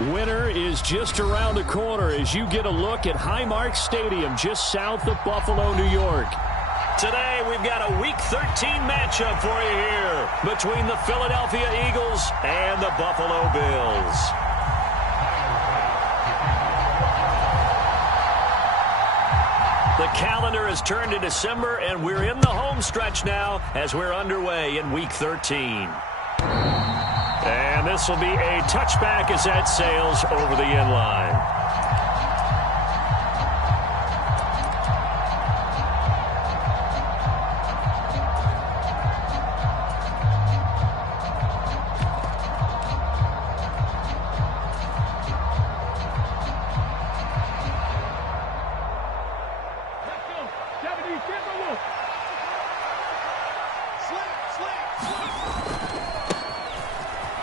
Winter is just around the corner as you get a look at Highmark Stadium just south of Buffalo, New York. Today, we've got a Week 13 matchup for you here between the Philadelphia Eagles and the Buffalo Bills. The calendar has turned to December, and we're in the home stretch now as we're underway in Week 13. And this will be a touchback as that sails over the end line.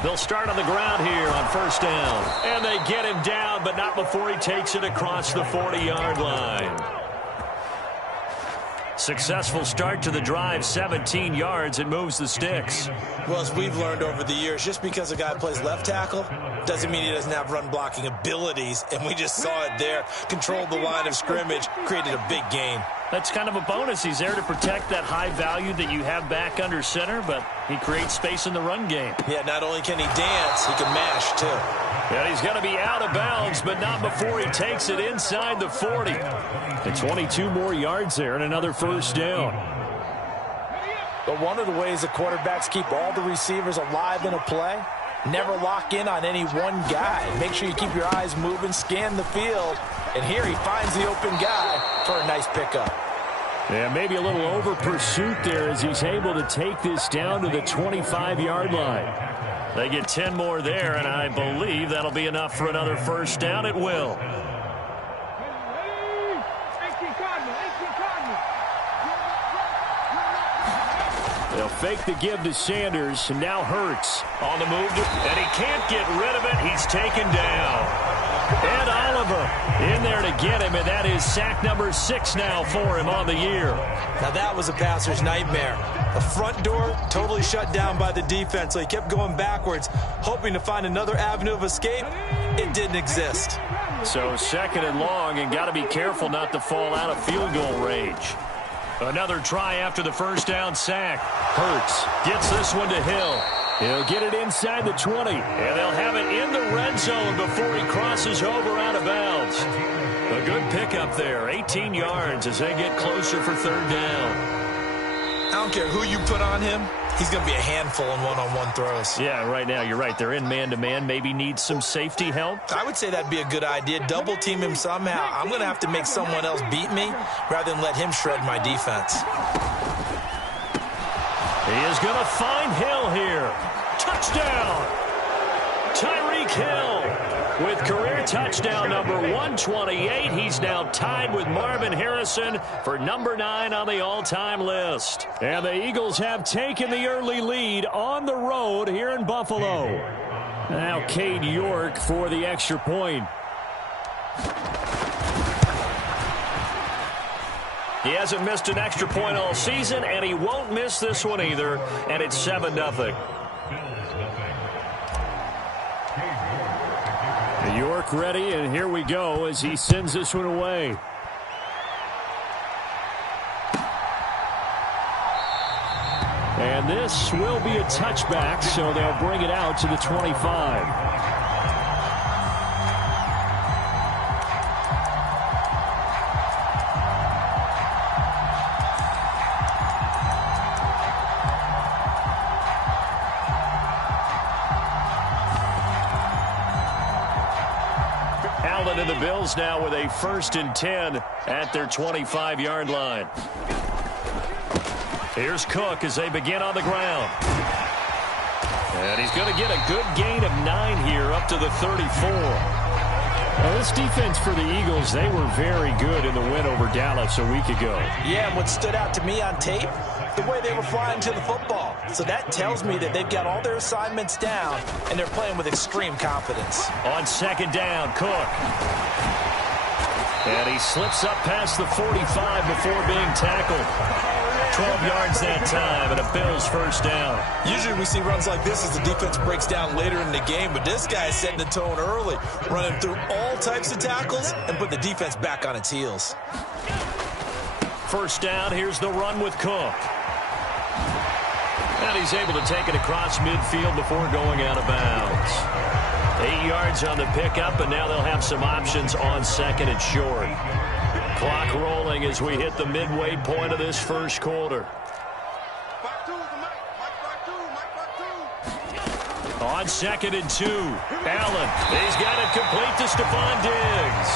They'll start on the ground here on first down. And they get him down, but not before he takes it across the 40-yard line. Successful start to the drive, 17 yards, and moves the sticks. Well, as we've learned over the years, just because a guy plays left tackle doesn't mean he doesn't have run-blocking abilities, and we just saw it there. Controlled the line of scrimmage, created a big gain. That's kind of a bonus. He's there to protect that high value that you have back under center, but he creates space in the run game. Yeah, not only can he dance, he can mash, too. And he's going to be out of bounds, but not before he takes it inside the 40. And 22 more yards there and another first down. But one of the ways that quarterbacks keep all the receivers alive in a play, never lock in on any one guy. Make sure you keep your eyes moving, scan the field. And here he finds the open guy for a nice pickup. Yeah, maybe a little over pursuit there as he's able to take this down to the 25-yard line. They get 10 more there, and I believe that'll be enough for another first down. It will. They'll fake the give to Sanders, and now Hurts on the move, and he can't get rid of it. He's taken down. And Oliver in there to get him, and that is sack number 6 now for him on the year. Now that was a passer's nightmare. The front door totally shut down by the defense, so he kept going backwards, hoping to find another avenue of escape. It didn't exist. So second and long, and got to be careful not to fall out of field goal range. Another try after the first down sack. Hurts gets this one to Hill. He'll get it inside the 20, and they'll have it in the red zone before he crosses over out of bounds. A good pickup there, 18 yards as they get closer for third down. I don't care who you put on him, he's going to be a handful in one-on-one throws. Yeah, right now, you're right. They're in man-to-man, maybe need some safety help. I would say that'd be a good idea. Double team him somehow. I'm going to have to make someone else beat me rather than let him shred my defense. He is going to find Hill here. Touchdown! Tyreek Hill with career touchdown number 128. He's now tied with Marvin Harrison for number 9 on the all-time list. And the Eagles have taken the early lead on the road here in Buffalo. Now Cade York for the extra point. He hasn't missed an extra point all season, and he won't miss this one either, and it's 7-0. York ready, and here we go as he sends this one away. And this will be a touchback, so they'll bring it out to the 25. And the Bills now with a 1st and 10 at their 25-yard line. Here's Cook as they begin on the ground. And he's going to get a good gain of 9 here up to the 34. Now, this defense for the Eagles, they were very good in the win over Dallas a week ago. Yeah, and what stood out to me on tape, the way they were flying to the football. So that tells me that they've got all their assignments down, and they're playing with extreme confidence. On second down, Cook. And he slips up past the 45 before being tackled. 12 yards that time, and a Bills first down. Usually we see runs like this as the defense breaks down later in the game, but this guy is setting the tone early, running through all types of tackles and put the defense back on its heels. First down, here's the run with Cook. And he's able to take it across midfield before going out of bounds. 8 yards on the pickup, and now they'll have some options on second and short. Clock rolling as we hit the midway point of this first quarter. On second and 2, Allen. He's got it complete to Stephon Diggs.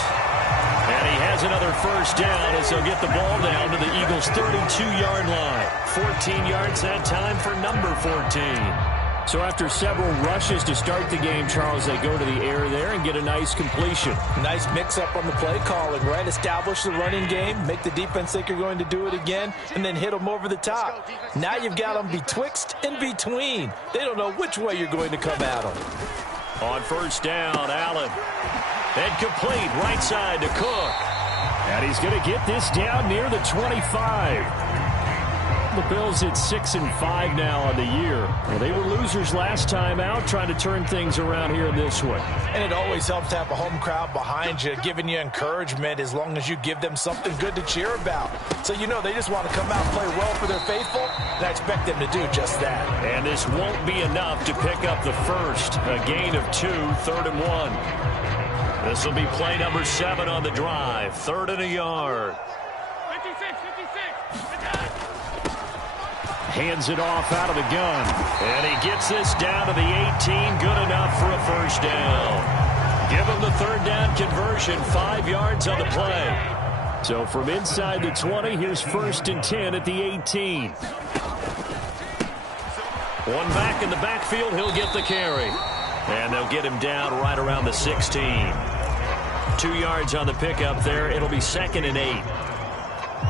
And he has another first down as he'll get the ball down to the Eagles' 32-yard line. 14 yards that time for number 14. So after several rushes to start the game, Charles, they go to the air there and get a nice completion. Nice mix-up on the play calling, right? Establish the running game, make the defense think you're going to do it again, and then hit them over the top. Now you've got them betwixt and between. They don't know which way you're going to come at them. On first down, Allen. And complete right side to Cook. And he's going to get this down near the 25. The Bills at 6-5 now on the year. Well, they were losers last time out, trying to turn things around here this one. And it always helps to have a home crowd behind you, giving you encouragement as long as you give them something good to cheer about. So you know they just want to come out and play well for their faithful, and I expect them to do just that. And this won't be enough to pick up the first. A gain of 2, 3rd and 1. This will be play number 7 on the drive. 3rd and a yard. 56. Hands it off out of the gun. And he gets this down to the 18. Good enough for a first down. Give him the 3rd down conversion. 5 yards on the play. So from inside the 20, here's 1st and 10 at the 18. One back in the backfield. He'll get the carry. And they'll get him down right around the 16. 2 yards on the pickup there. It'll be 2nd and 8.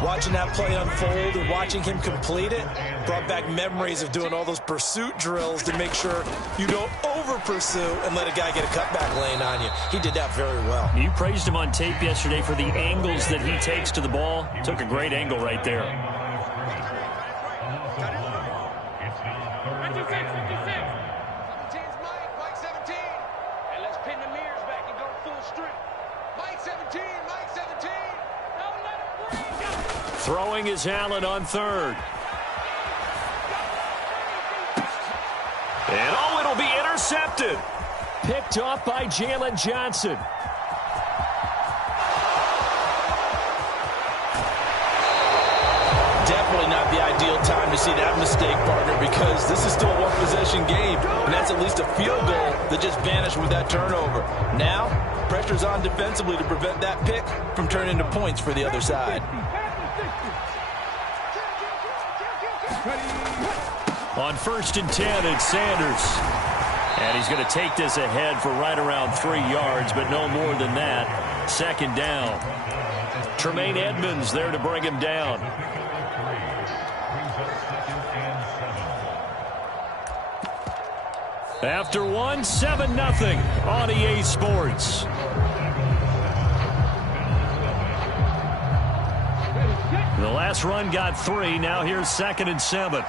Watching that play unfold and watching him complete it brought back memories of doing all those pursuit drills to make sure you don't over-pursue and let a guy get a cutback lane on you. He did that very well. You praised him on tape yesterday for the angles that he takes to the ball. Took a great angle right there. 56. 17's Mike 17. And let's pin the mirrors back and go full strength. Mike 17. Don't let him breathe. Throwing is Allen on 3rd. And it'll be intercepted. Picked off by Jalen Johnson. Definitely not the ideal time to see that mistake, partner, because this is still a one-possession game, and that's at least a field goal that just vanished with that turnover. Now, pressure's on defensively to prevent that pick from turning into points for the other side. On 1st and 10, it's Sanders. And he's going to take this ahead for right around 3 yards, but no more than that. 2nd down. Tremaine Edmonds there to bring him down. After 1, 7-0 on EA Sports. The last run got 3. Now here's 2nd and 7.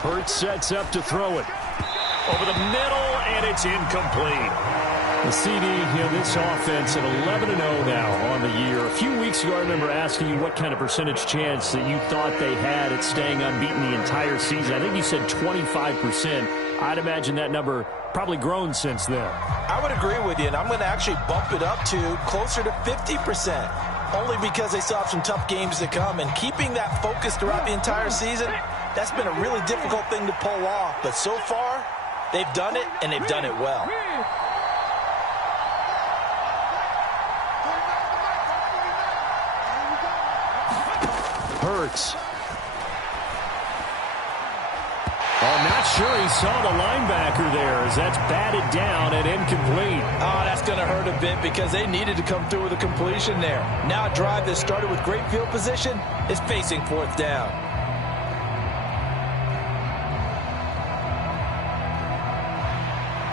Hurts sets up to throw it. Over the middle, and it's incomplete. The CD, this offense at 11-0 now on the year. A few weeks ago, I remember asking you what kind of percentage chance that you thought they had at staying unbeaten the entire season. I think you said 25%. I'd imagine that number probably grown since then. I would agree with you, and I'm going to actually bump it up to closer to 50%. Only because they still have some tough games to come, and keeping that focus throughout the entire season, that's been a really difficult thing to pull off. But so far, they've done it, and they've done it well. Hurts. Oh, not sure he saw the linebacker there as that's batted down and incomplete. Oh, that's going to hurt a bit because they needed to come through with a completion there. Now a drive that started with great field position is facing 4th down.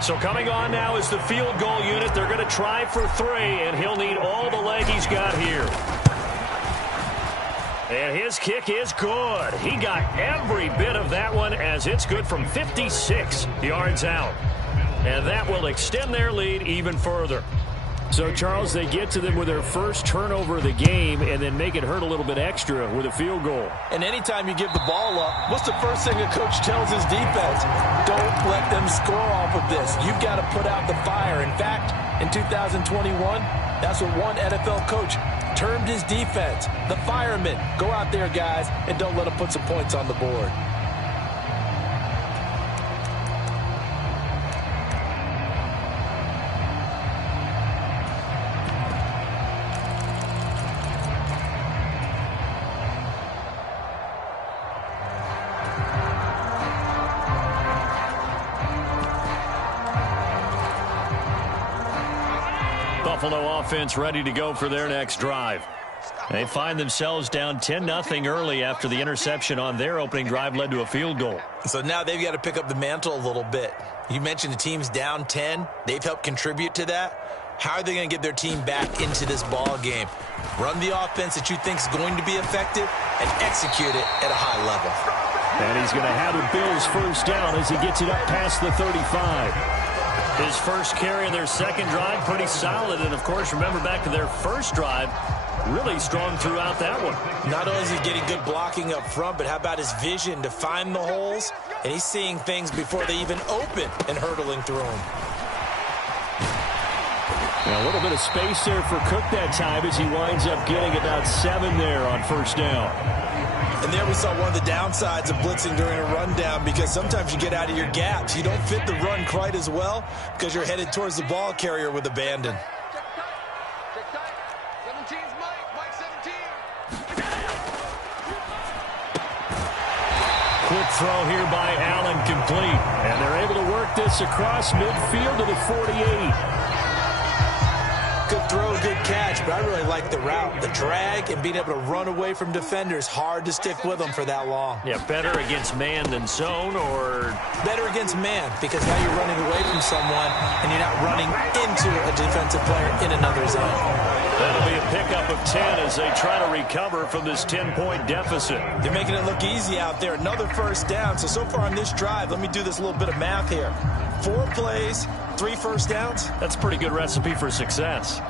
So coming on now is the field goal unit. They're going to try for 3, and he'll need all the leg he's got here. And his kick is good. He got every bit of that one as it's good from 56 yards out. And that will extend their lead even further. So, Charles, they get to them with their first turnover of the game and then make it hurt a little bit extra with a field goal. And anytime you give the ball up, what's the first thing a coach tells his defense? Don't let them score off of this. You've got to put out the fire. In fact, in 2021, that's what one NFL coach termed his defense. The firemen. Go out there, guys, and don't let them put some points on the board. Buffalo offense ready to go for their next drive. They find themselves down 10-0 early after the interception on their opening drive led to a field goal. So now they've got to pick up the mantle a little bit. You mentioned the team's down 10. They've helped contribute to that. How are they going to get their team back into this ball game? Run the offense that you think is going to be effective and execute it at a high level. And he's going to have the Bills first down as he gets it up past the 35. His first carry of their second drive, pretty solid. And, of course, remember back to their first drive, really strong throughout that one. Not only is he getting good blocking up front, but how about his vision to find the holes? And he's seeing things before they even open and hurdling through them. And a little bit of space there for Cook that time as he winds up getting about 7 there on first down. And there we saw one of the downsides of blitzing during a rundown, because sometimes you get out of your gaps. You don't fit the run quite as well because you're headed towards the ball carrier with abandon. Quick throw here by Allen, complete. And they're able to work this across midfield to the 48. Good throw, good catch, but I really like the route. The drag and being able to run away from defenders. Hard to stick with them for that long. Yeah, better against man than zone, or? Better against man, because now you're running away from someone and you're not running into a defensive player in another zone. That'll be a pickup of 10 as they try to recover from this 10-point deficit. They're making it look easy out there. Another first down. So far on this drive, let me do this little bit of math here. 4 plays, 3 first downs. That's a pretty good recipe for success.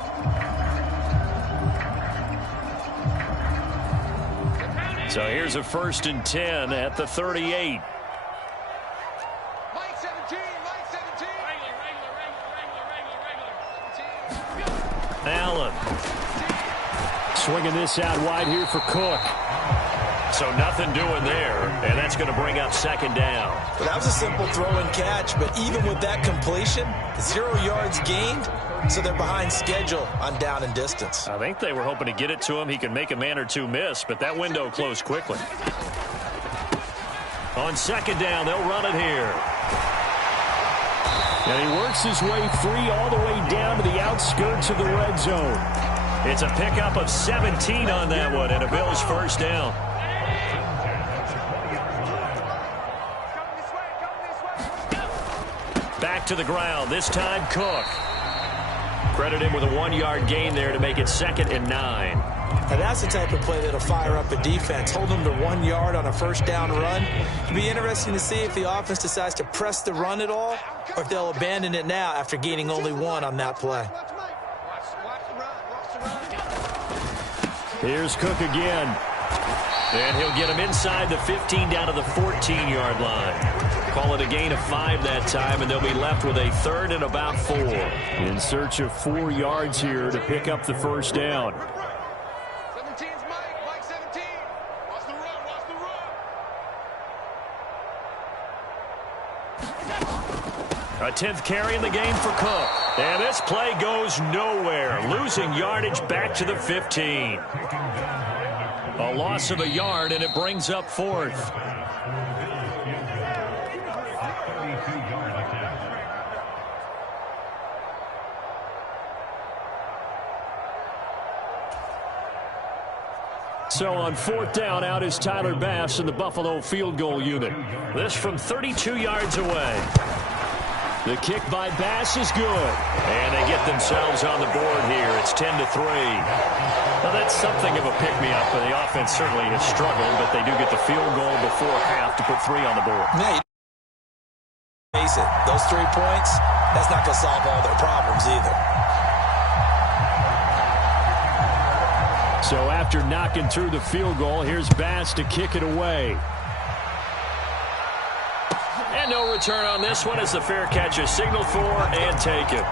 So here's a 1st and 10 at the 38. Mike 17, Mike 17. Allen. Swinging this out wide here for Cook. So nothing doing there, and that's going to bring up 2nd down. Well, that was a simple throw and catch, but even with that completion, 0 yards gained, so they're behind schedule on down and distance. I think they were hoping to get it to him. He could make a man or two miss, but that window closed quickly. On 2nd down, they'll run it here. And he works his way free all the way down to the outskirts of the red zone. It's a pickup of 17 on that one, and a Bills first down. Back to the ground, this time Cook. Credit him with a 1-yard gain there to make it 2nd and 9. Now that's the type of play that'll fire up a defense. Hold them to 1 yard on a first down run. It'll be interesting to see if the offense decides to press the run at all, or if they'll abandon it now after gaining only 1 on that play. Here's Cook again. And he'll get him inside the 15 down to the 14-yard line. Call it a gain of 5 that time, and they'll be left with a 3rd and about 4. In search of 4 yards here to pick up the first down. 17's Mike, Mike 17. Watch the run, watch the run. A 10th carry in the game for Cook. And this play goes nowhere. Losing yardage back to the 15. A loss of a yard, and it brings up 4th. So on 4th down, out is Tyler Bass in the Buffalo field goal unit. This from 32 yards away. The kick by Bass is good. And they get themselves on the board here. It's 10-3. Well, that's something of a pick-me-up, but the offense certainly has struggled, but they do get the field goal before half to put 3 on the board. Yeah, face it, those 3 points, that's not going to solve all their problems either. So after knocking through the field goal, here's Bass to kick it away. And no return on this one as the fair catch is signaled for and taken.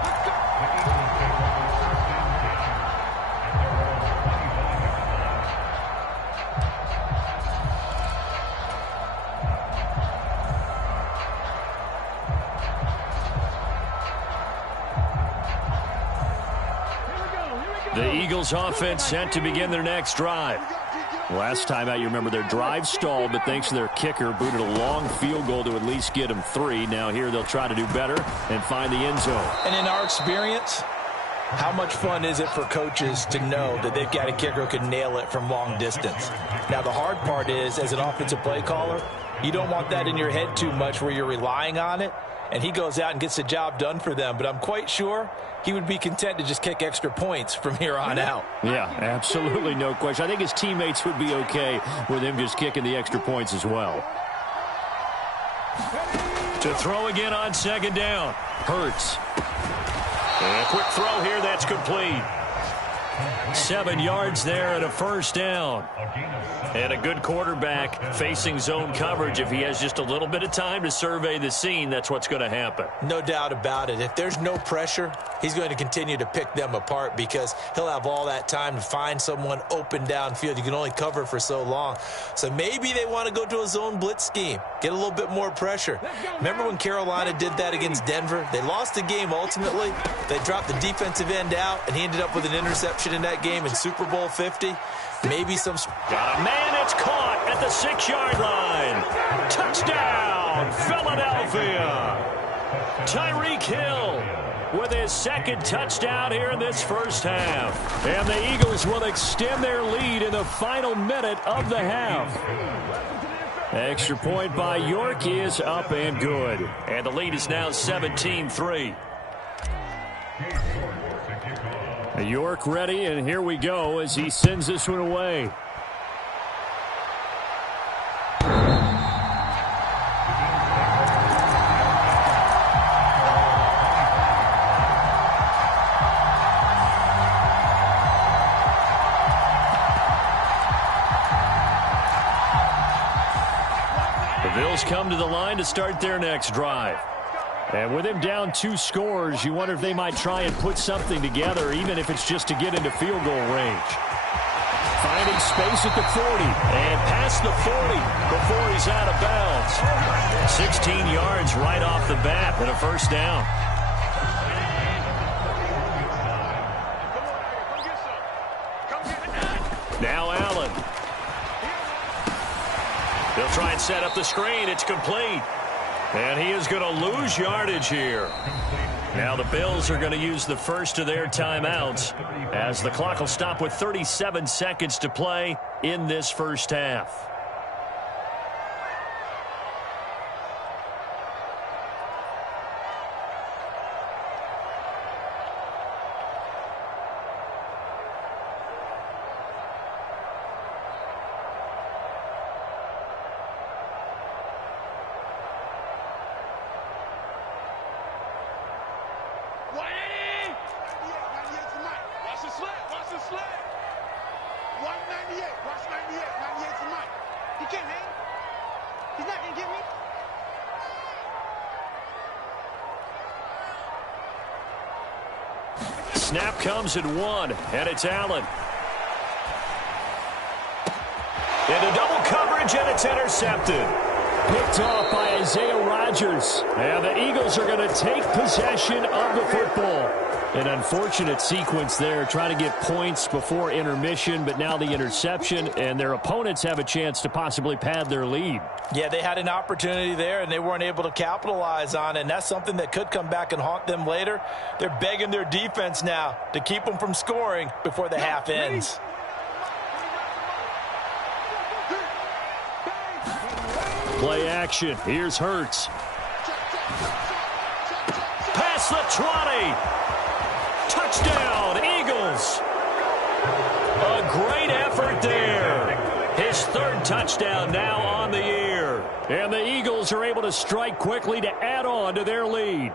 The Eagles offense set to begin their next drive. Last time out, you remember their drive stalled, but thanks to their kicker, booted a long field goal to at least get them 3. Now here they'll try to do better and find the end zone. And in our experience, how much fun is it for coaches to know that they've got a kicker who can nail it from long distance? Now the hard part is, as an offensive play caller, you don't want that in your head too much where you're relying on it, and he goes out and gets the job done for them. But I'm quite sure he would be content to just kick extra points from here on out. Yeah, absolutely no question. I think his teammates would be okay with him just kicking the extra points as well. To throw again on second down. Hurts. And a quick throw here, that's complete. 7 yards there and a first down. And a good quarterback facing zone coverage. If he has just a little bit of time to survey the scene, that's what's going to happen. No doubt about it. If there's no pressure, he's going to continue to pick them apart because he'll have all that time to find someone open downfield. You can only cover for so long. So maybe they want to go to a zone blitz scheme, get a little bit more pressure. Remember when Carolina did that against Denver? They lost the game ultimately. They dropped the defensive end out, and he ended up with an interception in that game in Super Bowl 50. Maybe some... Got a man, it's caught at the 6-yard line. Touchdown, Philadelphia. Tyreek Hill with his second touchdown here in this first half. And the Eagles will extend their lead in the final minute of the half. Extra point by York is up and good. And the lead is now 17-3. York ready, and here we go as he sends this one away. The Bills come to the line to start their next drive. And with him down 2 scores, you wonder if they might try and put something together, even if it's just to get into field goal range. Finding space at the 40. And past the 40 before he's out of bounds. 16 yards right off the bat and a first down. Now Allen. They'll try and set up the screen. It's complete. And he is going to lose yardage here. Now the Bills are going to use the first of their timeouts as the clock will stop with 37 seconds to play in this first half. Snap comes at 1, and it's Allen. Into double coverage, and it's intercepted. Picked off by Isaiah Rodgers. And the Eagles are going to take possession of the football. An unfortunate sequence there, trying to get points before intermission, but now the interception, and their opponents have a chance to possibly pad their lead. Yeah, they had an opportunity there, and they weren't able to capitalize on it, and that's something that could come back and haunt them later. They're begging their defense now to keep them from scoring before the half ends. Play action. Here's Hurts. Past the 20. Touchdown, Eagles. A touchdown now on the year. And the Eagles are able to strike quickly to add on to their lead.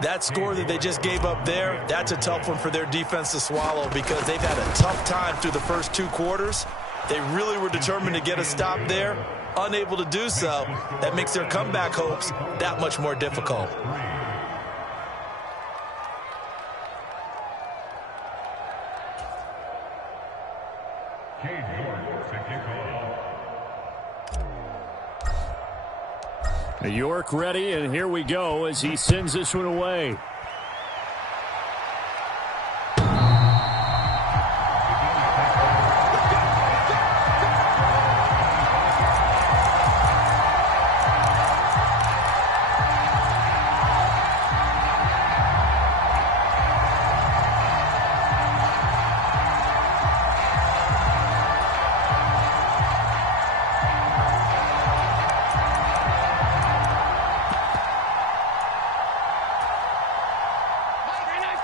That score that they just gave up there, that's a tough one for their defense to swallow because they've had a tough time through the first 2 quarters. They really were determined to get a stop there. Unable to do so, that makes their comeback hopes that much more difficult. York ready, and here we go as he sends this one away.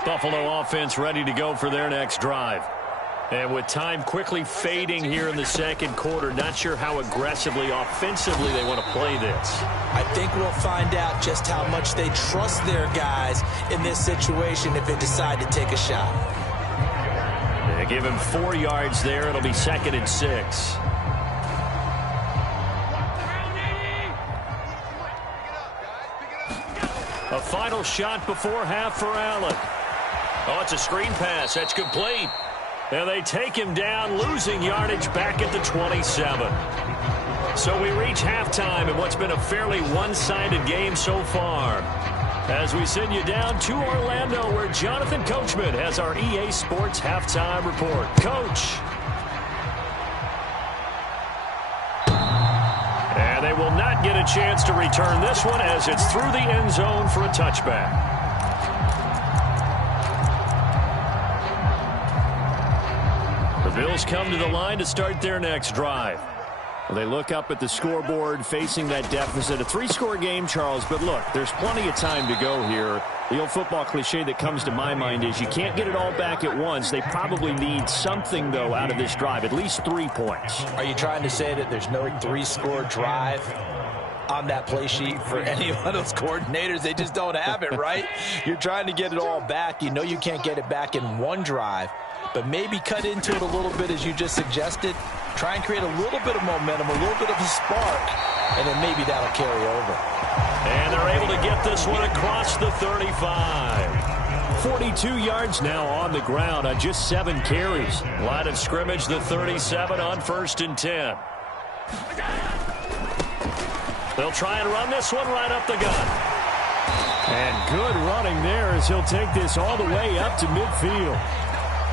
Buffalo offense ready to go for their next drive. And with time quickly fading here in the second quarter, not sure how aggressively, offensively they want to play this. I think we'll find out just how much they trust their guys in this situation if they decide to take a shot. They give him 4 yards there. It'll be 2nd and 6. A final shot before half for Allen. Oh, it's a screen pass. That's complete. And they take him down, losing yardage back at the 27. So we reach halftime in what's been a fairly one-sided game so far. As we send you down to Orlando, where Jonathan Coachman has our EA Sports halftime report. Coach. And they will not get a chance to return this one as it's through the end zone for a touchback. The Bills come to the line to start their next drive. Well, they look up at the scoreboard facing that deficit. A 3-score game, Charles, but look, there's plenty of time to go here. The old football cliche that comes to my mind is you can't get it all back at once. They probably need something, though, out of this drive, at least 3 points. Are you trying to say that there's no 3-score drive on that play sheet for any one of those coordinators? They just don't have it, right? You're trying to get it all back. You know you can't get it back in one drive. But maybe cut into it a little bit, as you just suggested. Try and create a little bit of momentum, a little bit of a spark, and then maybe that'll carry over. And they're able to get this one across the 35. 42 yards now on the ground on just 7 carries. Line of scrimmage, the 37 on 1st and 10. They'll try and run this one right up the gut. And good running there as he'll take this all the way up to midfield.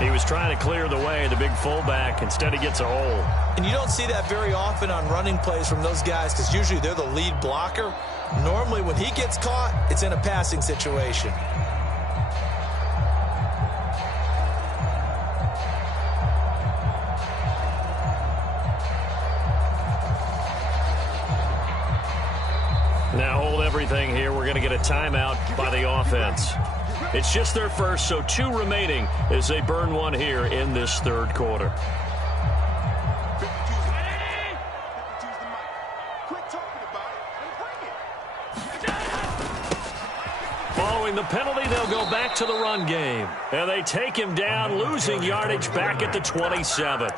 He was trying to clear the way, the big fullback. Instead, he gets a hole. And you don't see that very often on running plays from those guys because usually they're the lead blocker. Normally, when he gets caught, it's in a passing situation. Now hold everything here. We're going to get a timeout by the offense. It's just their first, so 2 remaining as they burn one here in this 3rd quarter. Following the penalty, they'll go back to the run game. And they take him down, losing yardage back at the 27.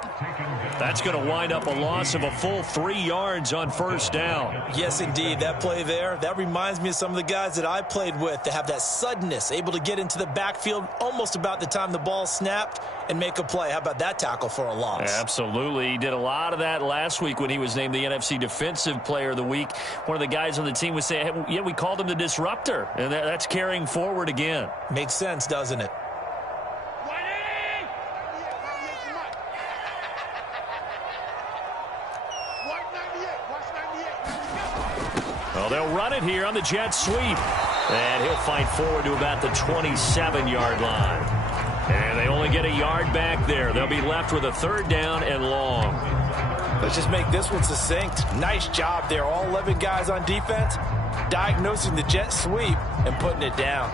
That's going to wind up a loss of a full 3 yards on 1st down. Yes, indeed. That play there, that reminds me of some of the guys that I played with that have that suddenness, able to get into the backfield almost about the time the ball snapped and make a play. How about that tackle for a loss? Absolutely. He did a lot of that last week when he was named the NFC Defensive Player of the Week. One of the guys on the team was saying, hey, yeah, we called him the disruptor. And that's carrying forward again. Makes sense, doesn't it? Well, they'll run it here on the jet sweep. And he'll fight forward to about the 27-yard line. And they only get a yard back there. They'll be left with a 3rd down and long. Let's just make this one succinct. Nice job there. All 11 guys on defense diagnosing the jet sweep and putting it down.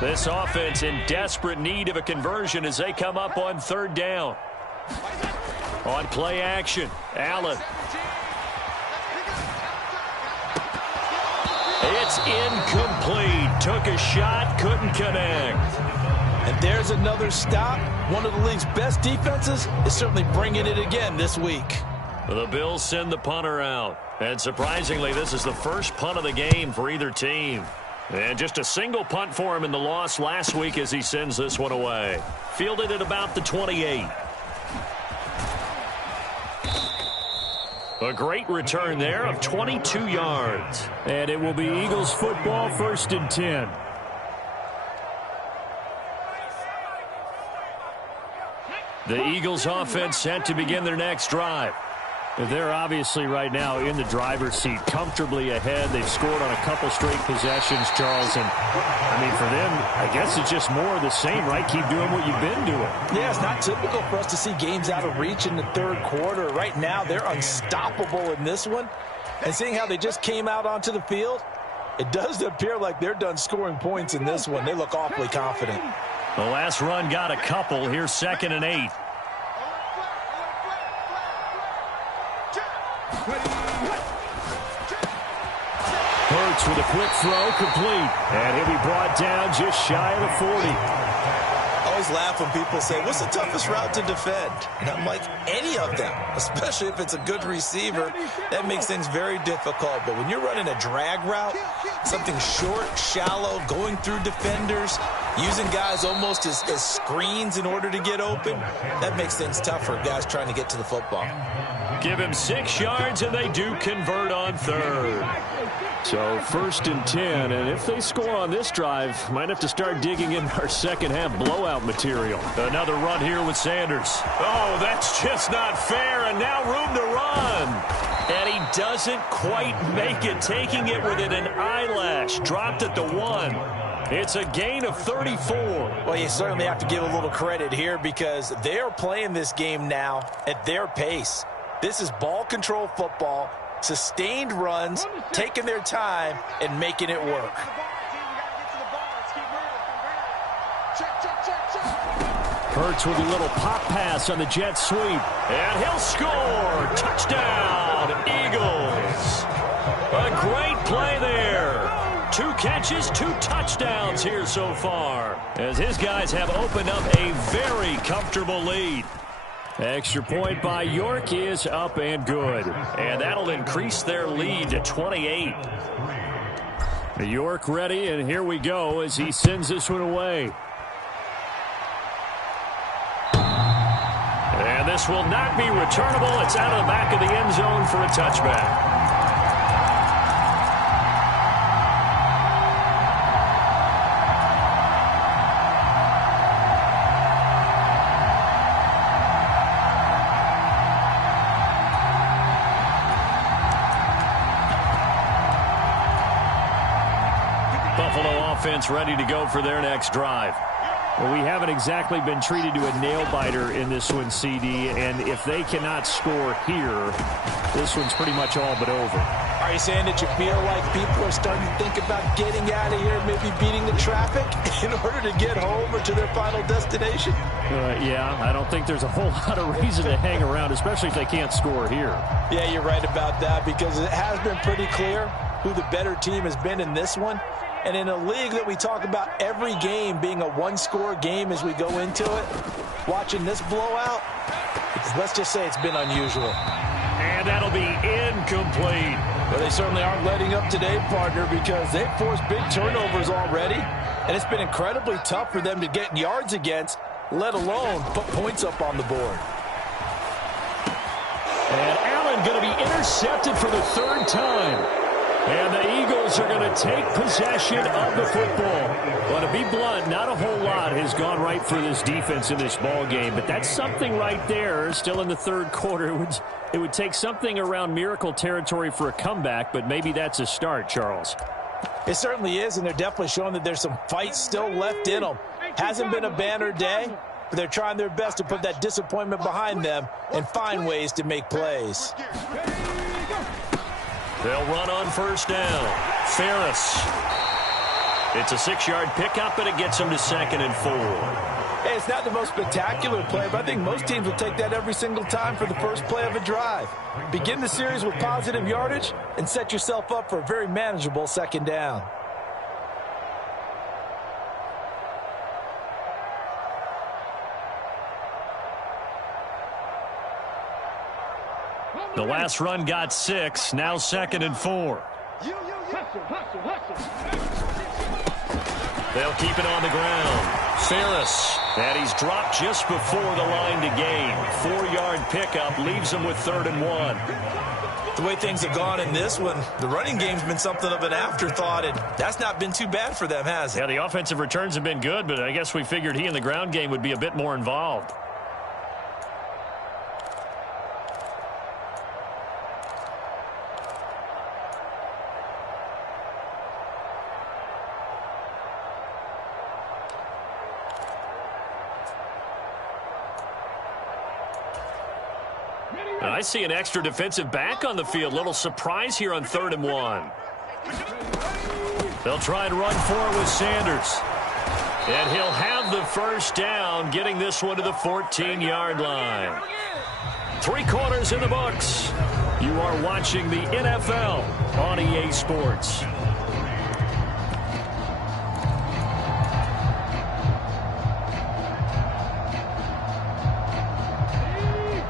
This offense in desperate need of a conversion as they come up on 3rd down. On play action, Allen. It's incomplete. Took a shot, couldn't connect. And there's another stop. One of the league's best defenses is certainly bringing it again this week. The Bills send the punter out. And surprisingly, this is the first punt of the game for either team. And just a single punt for him in the loss last week as he sends this one away. Fielded at about the 28. A great return there of 22 yards. And it will be Eagles football, 1st and 10. The Eagles offense set to begin their next drive. They're obviously right now in the driver's seat, comfortably ahead. They've scored on a couple straight possessions, Charles. And, I mean, for them, I guess it's just more of the same, right? Keep doing what you've been doing. Yeah, it's not typical for us to see games out of reach in the third quarter. Right now, they're unstoppable in this one. And seeing how they just came out onto the field, it does appear like they're done scoring points in this one. They look awfully confident. The last run got a couple. Here's 2nd and 8. Hurts with a quick throw, complete. And he'll be brought down just shy of the 40. I always laugh when people say, what's the toughest route to defend? And I'm like, any of them, especially if it's a good receiver. That makes things very difficult. But when you're running a drag route, something short, shallow, going through defenders, using guys almost as screens in order to get open, that makes things tough for guys trying to get to the football. Give him 6 yards, and they do convert on 3rd. So 1st and 10, and if they score on this drive, might have to start digging in our second half blowout material. Another run here with Sanders. Oh, that's just not fair, and now room to run. And he doesn't quite make it, taking it within an eyelash. Dropped at the 1. It's a gain of 34. Well, you certainly have to give a little credit here because they're playing this game now at their pace. This is ball control football, sustained runs, taking their time, and making it work. Hurts with a little pop pass on the jet sweep. And he'll score. Touchdown, Eagles. A great play there. 2 catches, 2 touchdowns here so far, as his guys have opened up a very comfortable lead. Extra point by York is up and good. And that'll increase their lead to 28. York ready, and here we go as he sends this one away. And this will not be returnable. It's out of the back of the end zone for a touchback. Buffalo offense ready to go for their next drive. Well, we haven't exactly been treated to a nail-biter in this one, CD, and if they cannot score here, this one's pretty much all but over. Are you saying that you feel like people are starting to think about getting out of here, maybe beating the traffic in order to get home or to their final destination? Yeah, I don't think there's a whole lot of reason to hang around, especially if they can't score here. Yeah, you're right about that because it has been pretty clear who the better team has been in this one. And in a league that we talk about every game being a one-score game as we go into it, watching this blowout, let's just say it's been unusual. And that'll be incomplete. But they certainly aren't letting up today, partner, because they've forced big turnovers already. And it's been incredibly tough for them to get yards against, let alone put points up on the board. And Allen going to be intercepted for the 3rd time. And the Eagles are going to take possession of the football. Well, to be blunt, not a whole lot has gone right for this defense in this ball game, but that's something right there. Still in the 3rd quarter, it would take something around miracle territory for a comeback, but maybe that's a start, Charles. It certainly is, and they're definitely showing that there's some fight still left in them. Hasn't been a banner day, but they're trying their best to put that disappointment behind them and find ways to make plays. They'll run on 1st down. Ferris. It's a 6-yard pickup, and it gets him to 2nd and 4. Hey, it's not the most spectacular play, but I think most teams will take that every single time for the first play of a drive. Begin the series with positive yardage and set yourself up for a very manageable 2nd down. The last run got 6, now 2nd and 4. They'll keep it on the ground. Ferris, and he's dropped just before the line to gain. 4-yard pickup leaves him with 3rd and 1. The way things have gone in this one, the running game's been something of an afterthought, and that's not been too bad for them, has it? Yeah, the offensive returns have been good, but I guess we figured he in the ground game would be a bit more involved. I see an extra defensive back on the field. Little surprise here on 3rd and 1. They'll try and run for it with Sanders. And he'll have the first down, getting this one to the 14-yard line. 3 quarters in the books. You are watching the NFL on EA Sports.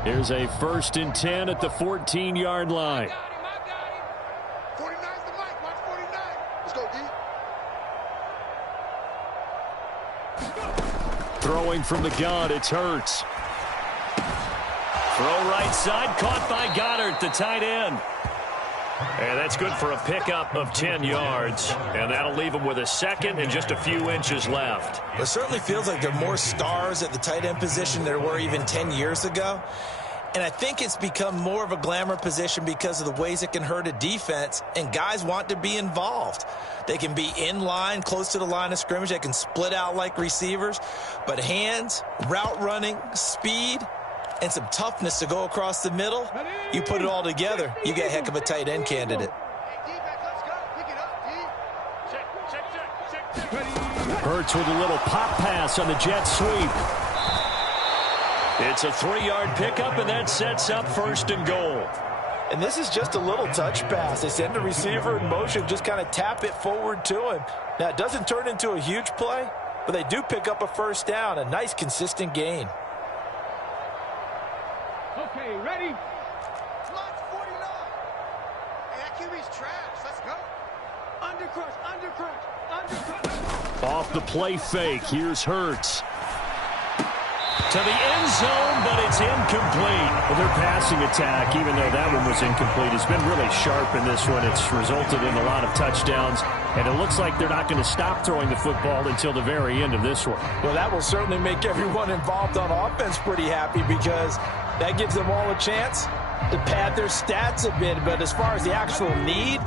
Here's a 1st and 10 at the 14-yard line. 49's the mic. Watch 49. Let's go, D. Throwing from the gun, it's Hurts. Throw right side, caught by Goddard, the tight end. And that's good for a pickup of 10 yards. And that'll leave him with a 2nd and just a few inches left. It certainly feels like there are more stars at the tight end position than there were even 10 years ago. And I think it's become more of a glamour position because of the ways it can hurt a defense, and guys want to be involved. They can be in line, close to the line of scrimmage. They can split out like receivers. But hands, route running, speed, and some toughness to go across the middle, you put it all together, you get a heck of a tight end candidate. Hurts with a little pop pass on the jet sweep. It's a 3-yard pickup, and that sets up 1st and goal. And this is just a little touch pass. They send the receiver in motion, just kind of tap it forward to him. Now, it doesn't turn into a huge play, but they do pick up a 1st down, a nice, consistent gain. Okay, ready? Clutch 49. Hey, that QB's trash. Let's go. Undercrush. Off the play fake, here's Hurts. To the end zone, but it's incomplete. Well, their passing attack, even though that one was incomplete, has been really sharp in this one. It's resulted in a lot of touchdowns, and it looks like they're not going to stop throwing the football until the very end of this one. Well, that will certainly make everyone involved on offense pretty happy because that gives them all a chance to pad their stats a bit. But as far as the actual need,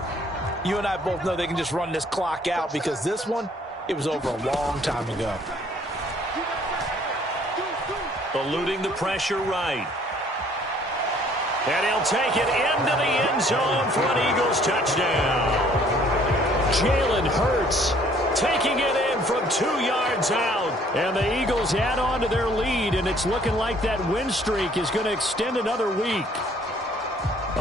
you and I both know they can just run this clock out because this one, it was over a long time ago. Eluding the pressure right. And he'll take it into the end zone for an Eagles touchdown. Jalen Hurts taking it in from 2 yards out. And the Eagles add on to their lead, and it's looking like that win streak is going to extend another week.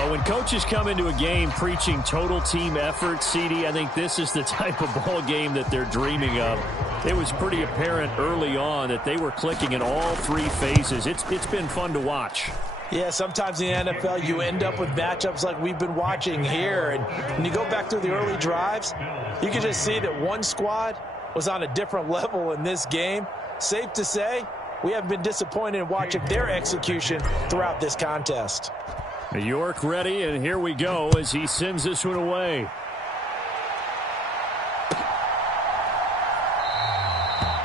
When coaches come into a game preaching total team effort, CD, I think this is the type of ball game that they're dreaming of. It was pretty apparent early on that they were clicking in all 3 phases. It's been fun to watch. Yeah, sometimes in the NFL you end up with matchups like we've been watching here. And when you go back through the early drives, you can just see that one squad was on a different level in this game. Safe to say, we haven't been disappointed in watching their execution throughout this contest. York ready, and here we go as he sends this one away.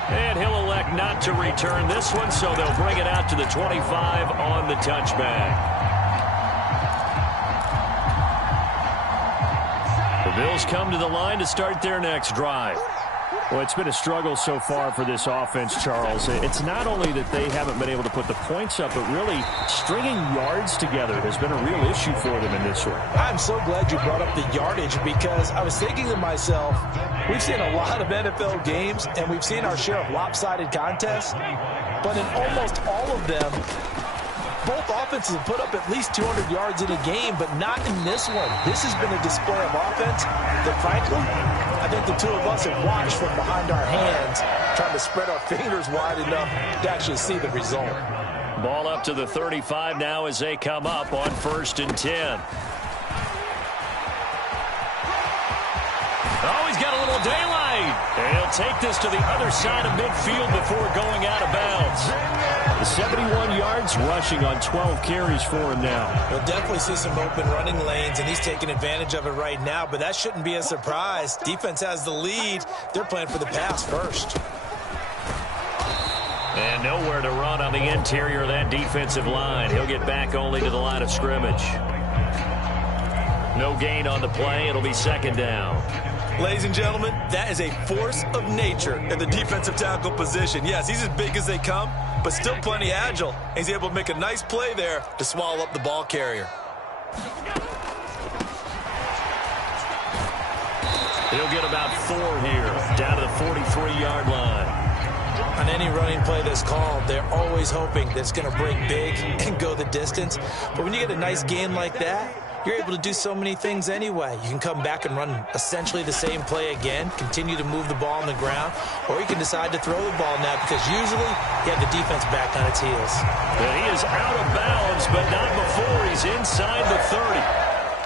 And he'll elect not to return this one, so they'll bring it out to the 25 on the touchback. The Bills come to the line to start their next drive. Well, it's been a struggle so far for this offense, Charles. It's not only that they haven't been able to put the points up, but really stringing yards together has been a real issue for them in this one. I'm so glad you brought up the yardage, because I was thinking to myself, we've seen a lot of NFL games, and we've seen our share of lopsided contests, but in almost all of them, both offenses have put up at least 200 yards in a game, but not in this one. This has been a display of offense that, frankly, I think the two of us have watched from behind our hands, trying to spread our fingers wide enough to actually see the result. Ball up to the 35 now as they come up on 1st and 10. Oh, he's got a little daylight. And he'll take this to the other side of midfield before going out of bounds. 71 yards rushing on 12 carries for him now. We'll definitely see some open running lanes, and he's taking advantage of it right now, but that shouldn't be a surprise. Defense has the lead. They're playing for the pass first. And nowhere to run on the interior of that defensive line. He'll get back only to the line of scrimmage. No gain on the play. It'll be 2nd down. Ladies and gentlemen, that is a force of nature in the defensive tackle position. Yes, he's as big as they come, but still plenty agile. He's able to make a nice play there to swallow up the ball carrier. He'll get about 4 here, down to the 43-yard line. On any running play that's called, they're always hoping that it's going to break big and go the distance. But when you get a nice gain like that, you're able to do so many things anyway. You can come back and run essentially the same play again, continue to move the ball on the ground, or you can decide to throw the ball now, because usually you have the defense back on its heels. And he is out of bounds, but not before he's inside the 30.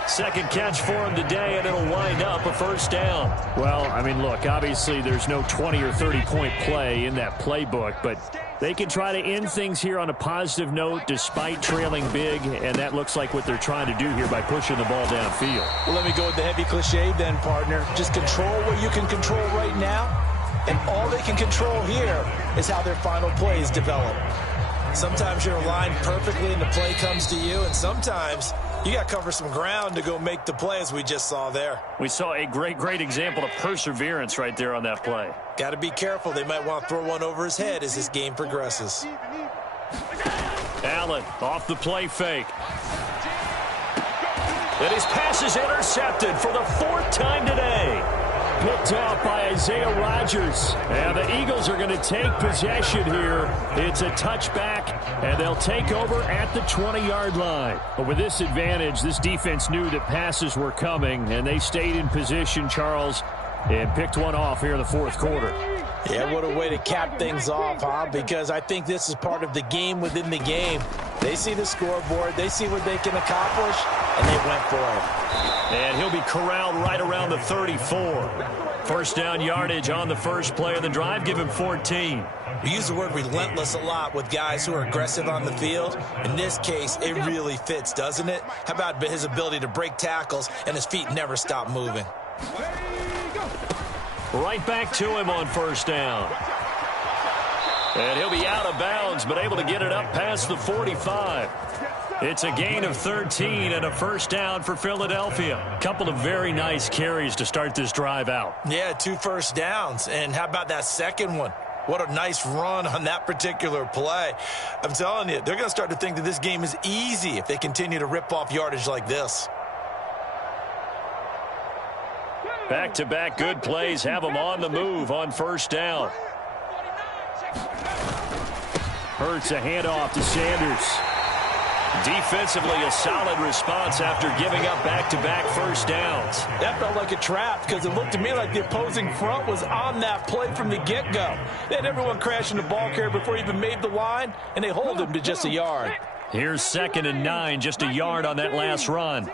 Second catch for him today, and it'll wind up a 1st down. Well, I mean, look, obviously there's no 20 or 30-point play in that playbook, but they can try to end things here on a positive note despite trailing big, and that looks like what they're trying to do here by pushing the ball downfield. Well, let me go with the heavy cliche then, partner. Just control what you can control right now, and all they can control here is how their final plays develop. Sometimes you're aligned perfectly and the play comes to you, and sometimes you got to cover some ground to go make the play, as we just saw there. We saw a great example of perseverance right there on that play. Got to be careful. They might want to throw one over his head as this game progresses. Allen off the play fake. And his pass is intercepted for the 4th time today. Picked off by Isaiah Rodgers. And the Eagles are going to take possession here. It's a touchback, and they'll take over at the 20-yard line. But with this advantage, this defense knew that passes were coming, and they stayed in position, Charles, and picked one off here in the 4th quarter. Yeah, what a way to cap things off, huh? Because I think this is part of the game within the game. They see the scoreboard, they see what they can accomplish, and they went for it. And he'll be corralled right around the 34. 1st down yardage on the first play of the drive. Give him 14. We use the word relentless a lot with guys who are aggressive on the field. In this case, it really fits, doesn't it? How about his ability to break tackles and his feet never stop moving? Right back to him on 1st down. And he'll be out of bounds, but able to get it up past the 45. It's a gain of 13 and a 1st down for Philadelphia. Couple of very nice carries to start this drive out. Yeah, 2 first downs. And how about that second one? What a nice run on that particular play. I'm telling you, they're going to start to think that this game is easy if they continue to rip off yardage like this. Back-to-back good plays have them on the move on 1st down. Hurts a handoff to Sanders. Defensively, a solid response after giving up back-to-back 1st downs. That felt like a trap, because it looked to me like the opposing front was on that play from the get-go. They had everyone crashing the ball carrier before he even made the line, and they hold him to just a yard. Here's 2nd and 9, just a yard on that last run.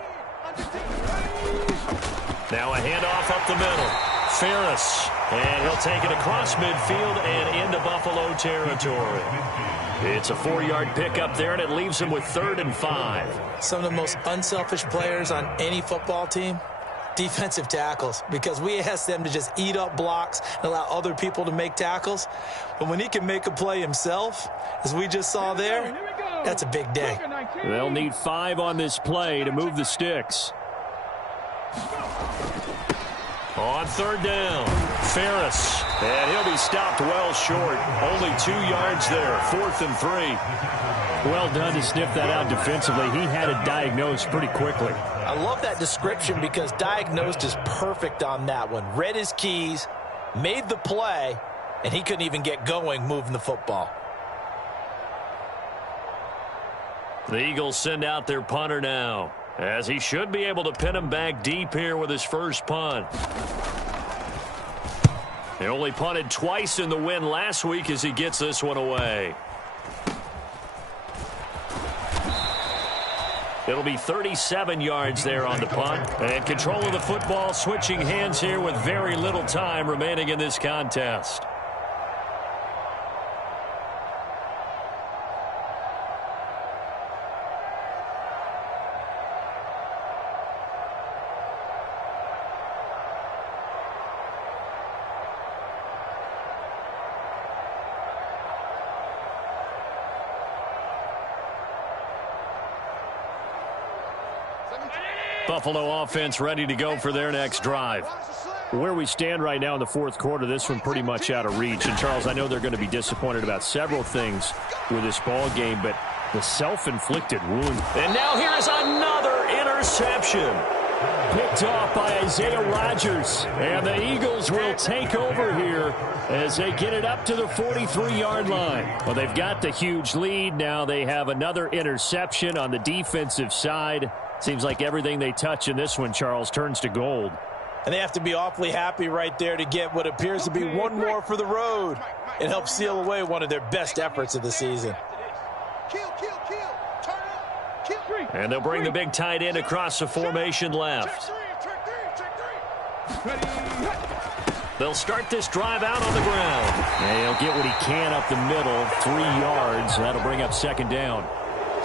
Now a handoff up the middle. Ferris, and he'll take it across midfield and into Buffalo territory. It's a 4-yard pickup there, and it leaves him with 3rd and 5. Some of the most unselfish players on any football team, defensive tackles, because we ask them to just eat up blocks and allow other people to make tackles. But when he can make a play himself, as we just saw there, that's a big day. They'll need 5 on this play to move the sticks. On 3rd down, Ferris, and he'll be stopped well short. Only 2 yards there, 4th and 3. Well done to sniff that out defensively. He had it diagnosed pretty quickly. I love that description because diagnosed is perfect on that one. Read his keys, made the play, and he couldn't even get going moving the football. The Eagles send out their punter now, as he should be able to pin him back deep here with his first punt. He only punted twice in the win last week as he gets this one away. It'll be 37 yards there on the punt. And control of the football, switching hands here with very little time remaining in this contest. Buffalo offense ready to go for their next drive. Where we stand right now in the fourth quarter, this one pretty much out of reach. And, Charles, I know they're going to be disappointed about several things with this ball game, but the self-inflicted wound. And now here is another interception. Picked off by Isaiah Rodgers. And the Eagles will take over here as they get it up to the 43-yard line. Well, they've got the huge lead. Now they have another interception on the defensive side. Seems like everything they touch in this one, Charles, turns to gold. And they have to be awfully happy right there to get what appears to be one more for the road. It helps seal away one of their best efforts of the season. And they'll bring the big tight end across the formation left. They'll start this drive out on the ground. And he'll get what he can up the middle, 3 yards. That'll bring up second down.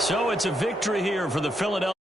So it's a victory here for the Philadelphia.